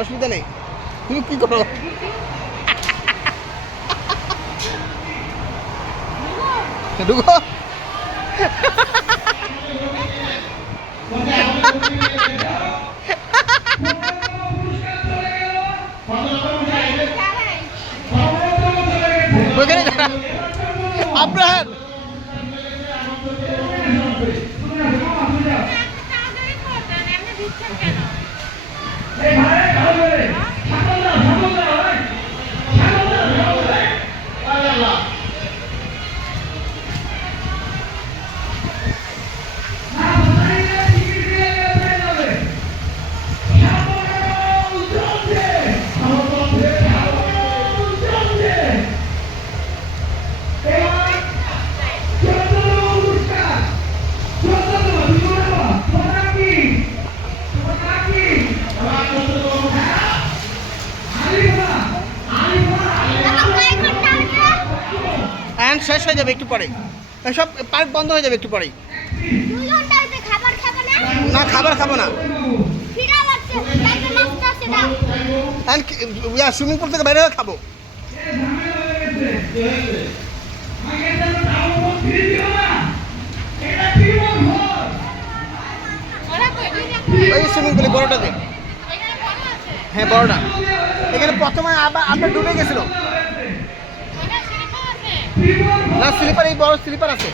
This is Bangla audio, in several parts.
অসুবিধা নেই। তুমি কি করো? ঢুকো। আব্রাহাম শেষ হয়ে যাবে একটু পরে, সব পার্ক বন্ধ হয়ে যাবে একটু পরেই। না খাবার খাবো না, সুইমিং পুল থেকে বাইরে হয়ে খাবো। ওই সুইমিং পুলে বড়টাতে, হ্যাঁ বড়টা। এখানে প্রথমে আবার ডুবে গেছিল না, স্লিপার, এই বড় স্লিপার আছে।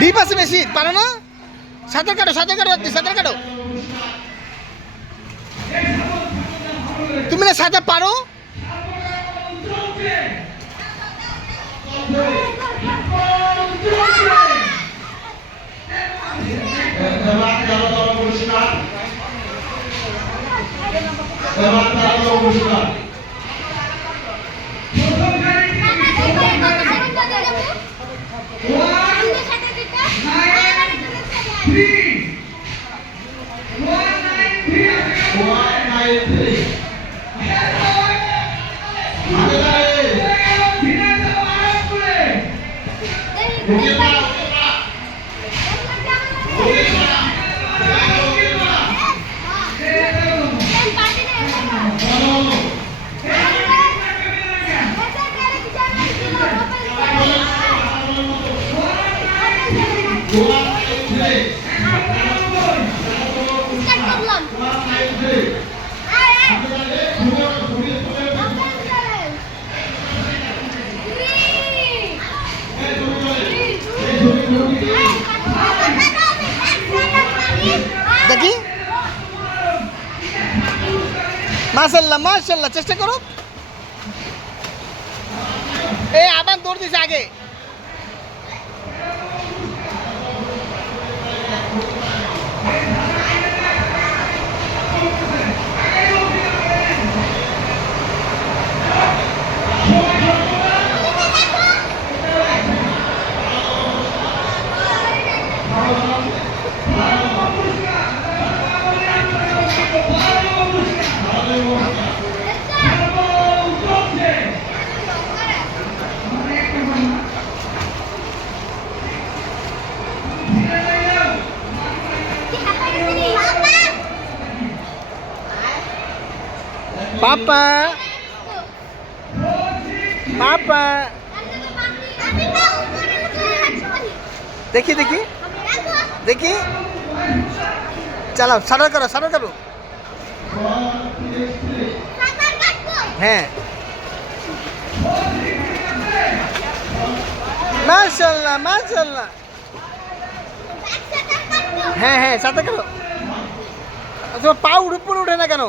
ডিপ আছে বেশি, পারো না? সাঁতার কাটো, সাঁতার কাটো, সাঁতার কাটো। তুমি না সাঁতার পারো? দেখি, মাশাআল্লাহ মাশাআল্লাহ, চেষ্টা করো। এই আবার দৌড় দিছে আগে। Papa, Papa. দেখি দেখি দেখি, চালাও, সাঁতার করো, সাঁতার করো। হ্যাঁ, মাশাআল্লাহ মাশাআল্লাহ। হ্যাঁ হ্যাঁ, সাঁতার করো। তোমার পা উপরে উঠে না কেন?